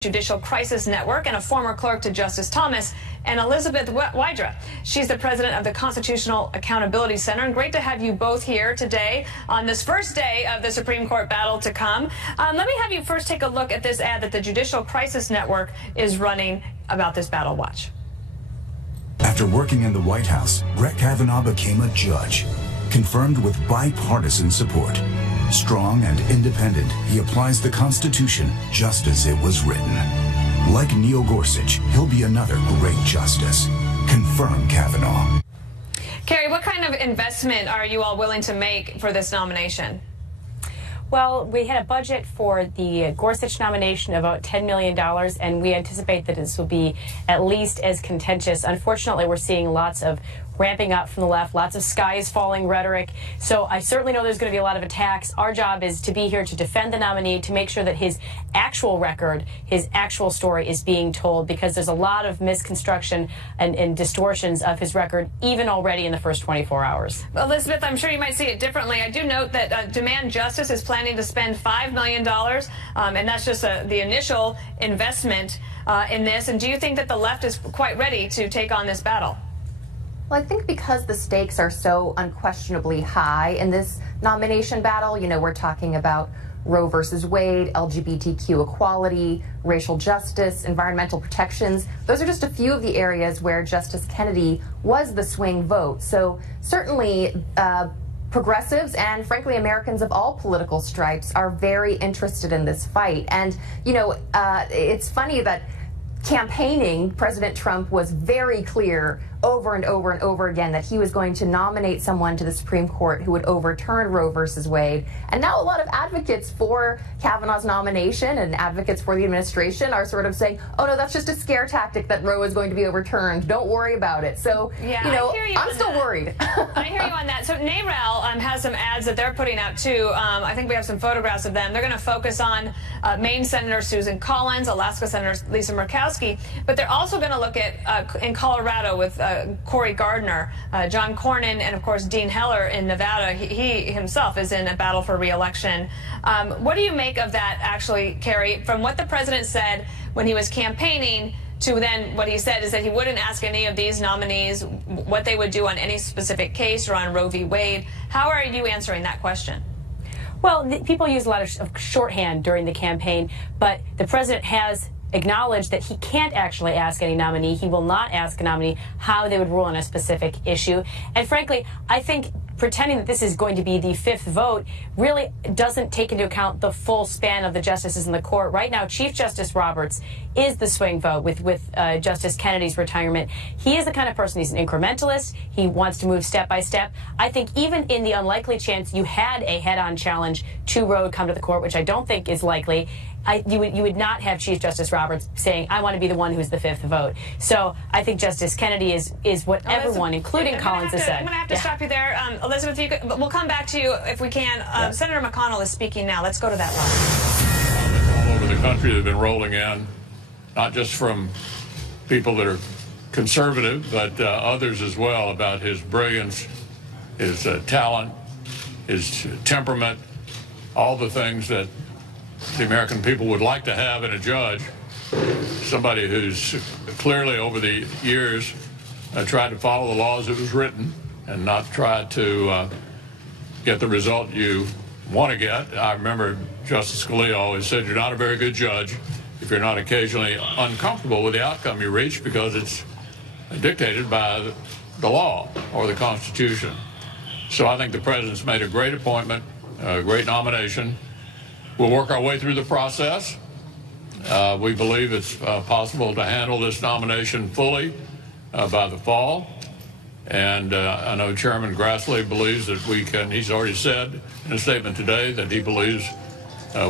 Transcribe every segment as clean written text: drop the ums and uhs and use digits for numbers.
Judicial Crisis Network and a former clerk to Justice Thomas, and Elizabeth Wydra. She's the president of the Constitutional Accountability Center. And great to have you both here today on this first day of the Supreme Court battle to come. Let me have you first take a look at this ad that the Judicial Crisis Network is running about this battle. Watch. After working in the White House, Brett Kavanaugh became a judge, confirmed with bipartisan support. Strong and independent, he applies the Constitution just as it was written. Like Neil Gorsuch, he'll be another great justice. Confirm Kavanaugh. Carrie, what kind of investment are you all willing to make for this nomination? Well, we had a budget for the Gorsuch nomination of about $10 million, and we anticipate that this will be at least as contentious. Unfortunately, we're seeing lots of ramping up from the left, lots of sky is falling rhetoric. So I certainly know there's going to be a lot of attacks. Our job is to be here to defend the nominee, to make sure that his actual record, his actual story is being told, because there's a lot of misconstruction and distortions of his record, even already in the first 24 hours. Well, Elizabeth, I'm sure you might see it differently. I do note that Demand Justice is planning to spend $5 million, and that's just the initial investment in this. And do you think that the left is quite ready to take on this battle? Well, I think because the stakes are so unquestionably high in this nomination battle, you know, we're talking about Roe versus Wade, LGBTQ equality, racial justice, environmental protections. Those are just a few of the areas where Justice Kennedy was the swing vote. So certainly progressives and, frankly, Americans of all political stripes are very interested in this fight. And, you know, it's funny that campaigning, President Trump was very clear over and over and over again that he was going to nominate someone to the Supreme Court who would overturn Roe versus Wade. And now a lot of advocates for Kavanaugh's nomination and advocates for the administration are sort of saying, oh, no, that's just a scare tactic that Roe is going to be overturned. Don't worry about it. So, yeah, you know, I'm still worried. I hear you on that. So NARAL has some ads that they're putting out, too. I think we have some photographs of them. They're going to focus on Maine Senator Susan Collins, Alaska Senator Lisa Murkowski, but they're also going to look at, in Colorado with Cory Gardner, John Cornyn, and, of course, Dean Heller in Nevada. He himself is in a battle for re-election. What do you make of that, actually, Carrie, from what the president said when he was campaigning to then what he said is that he wouldn't ask any of these nominees what they would do on any specific case or on Roe v. Wade? How are you answering that question? Well, people use a lot of shorthand during the campaign, but the president has acknowledged that he can't actually ask any nominee. He will not ask a nominee how they would rule on a specific issue. And frankly, I think pretending that this is going to be the fifth vote really doesn't take into account the full span of the justices in the court. Right now, Chief Justice Roberts is the swing vote with Justice Kennedy's retirement. He is the kind of person, he's an incrementalist. He wants to move step by step. I think even in the unlikely chance you had a head-on challenge to Roe come to the court, which I don't think is likely, you would not have Chief Justice Roberts saying, I want to be the one who's the fifth vote. So I think Justice Kennedy is what everyone, including Collins, has said. I'm going to have to stop you there. Elizabeth, we'll come back to you if we can. Senator McConnell is speaking now. Let's go to that line. All over the country have been rolling in, not just from people that are conservative, but others as well, about his brilliance, his talent, his temperament, all the things that the American people would like to have in a judge, somebody who's clearly over the years tried to follow the laws as it was written and not try to get the result you want to get. I remember Justice Scalia always said, you're not a very good judge if you're not occasionally uncomfortable with the outcome you reach, because it's dictated by the law or the Constitution. So I think the president's made a great appointment, a great nomination. We'll work our way through the process. We believe it's possible to handle this nomination fully by the fall. And I know Chairman Grassley believes that we can, he's already said in a statement today that he believes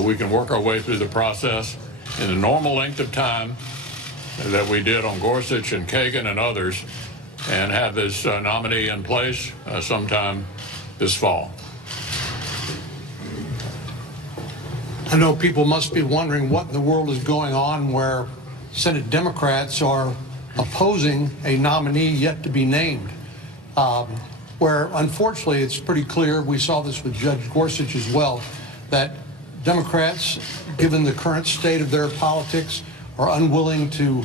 we can work our way through the process in the normal length of time that we did on Gorsuch and Kagan and others, and have this nominee in place sometime this fall. I know people must be wondering what in the world is going on where Senate Democrats are opposing a nominee yet to be named, where unfortunately it's pretty clear, we saw this with Judge Gorsuch as well, that Democrats, given the current state of their politics, are unwilling to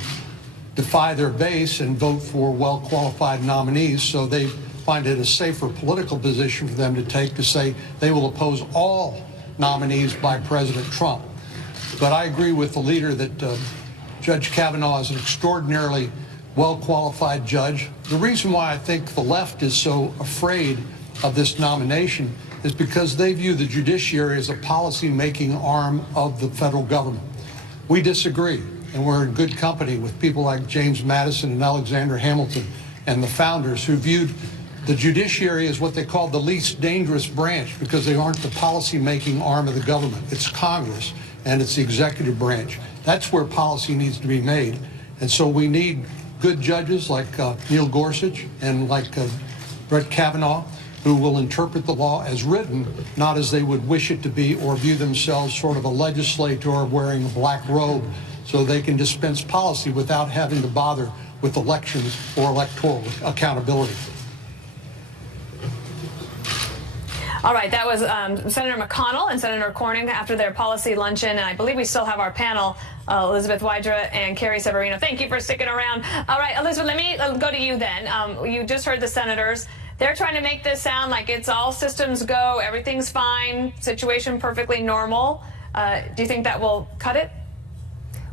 defy their base and vote for well-qualified nominees, so they find it a safer political position for them to take, to say they will oppose all nominees by President Trump. But I agree with the leader that Judge Kavanaugh is an extraordinarily well-qualified judge. The reason why I think the left is so afraid of this nomination is because they view the judiciary as a policy-making arm of the federal government. We disagree, and we're in good company with people like James Madison and Alexander Hamilton and the founders, who viewed the judiciary as what they called the least dangerous branch, because they aren't the policy-making arm of the government. It's Congress, and it's the executive branch. That's where policy needs to be made. And so we need good judges like Neil Gorsuch and like Brett Kavanaugh, who will interpret the law as written, not as they would wish it to be, or view themselves sort of a legislator wearing a black robe so they can dispense policy without having to bother with elections or electoral accountability. All right, that was Senator McConnell and Senator Cornyn after their policy luncheon, and I believe we still have our panel, Elizabeth Wydra and Carrie Severino. Thank you for sticking around. All right, Elizabeth, let me go to you then. You just heard the senators. They're trying to make this sound like it's all systems go, everything's fine, situation perfectly normal. Do you think that will cut it?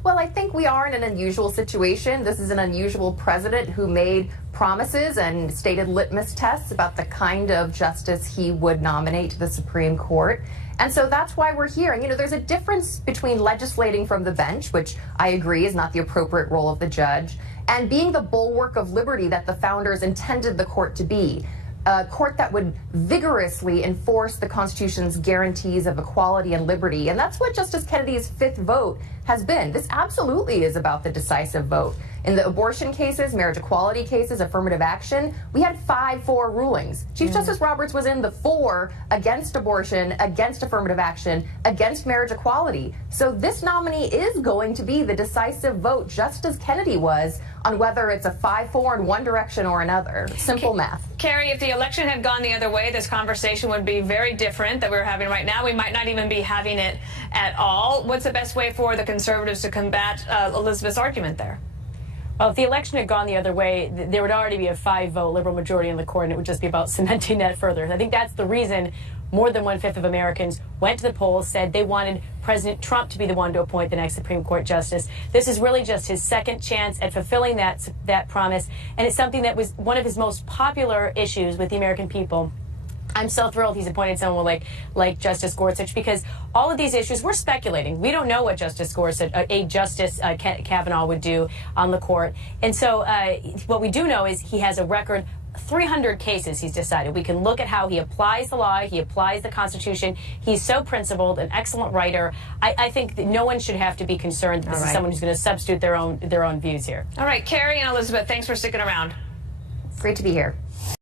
Well, I think we are in an unusual situation. This is an unusual president who made promises and stated litmus tests about the kind of justice he would nominate to the Supreme Court. And so that's why we're here. And, you know, there's a difference between legislating from the bench, which I agree is not the appropriate role of the judge, and being the bulwark of liberty that the founders intended the court to be. A court that would vigorously enforce the Constitution's guarantees of equality and liberty. And that's what Justice Kennedy's fifth vote has been. This absolutely is about the decisive vote. In the abortion cases, marriage equality cases, affirmative action, we had 5-4 rulings. Chief Justice Roberts was in the 4 against abortion, against affirmative action, against marriage equality. So this nominee is going to be the decisive vote, just as Kennedy was, on whether it's a 5-4 in one direction or another. Simple math. Carrie, if the election had gone the other way, this conversation would be very different that we're having right now. We might not even be having it at all. What's the best way for the conservatives to combat Elizabeth's argument there? Well, if the election had gone the other way, there would already be a 5-vote liberal majority in the court, and it would just be about cementing that further. I think that's the reason more than 1/5 of Americans went to the polls, said they wanted President Trump to be the one to appoint the next Supreme Court justice. This is really just his second chance at fulfilling that promise, and it's something that was one of his most popular issues with the American people. I'm so thrilled he's appointed someone like Justice Gorsuch, because all of these issues, we're speculating. We don't know what Justice Gorsuch, Justice Kavanaugh would do on the court. And so what we do know is he has a record 300 cases he's decided. We can look at how he applies the law, he applies the Constitution. He's so principled, an excellent writer. I think that no one should have to be concerned that this is someone who's going to substitute their own views here. All right, Carrie and Elizabeth, thanks for sticking around. Great to be here.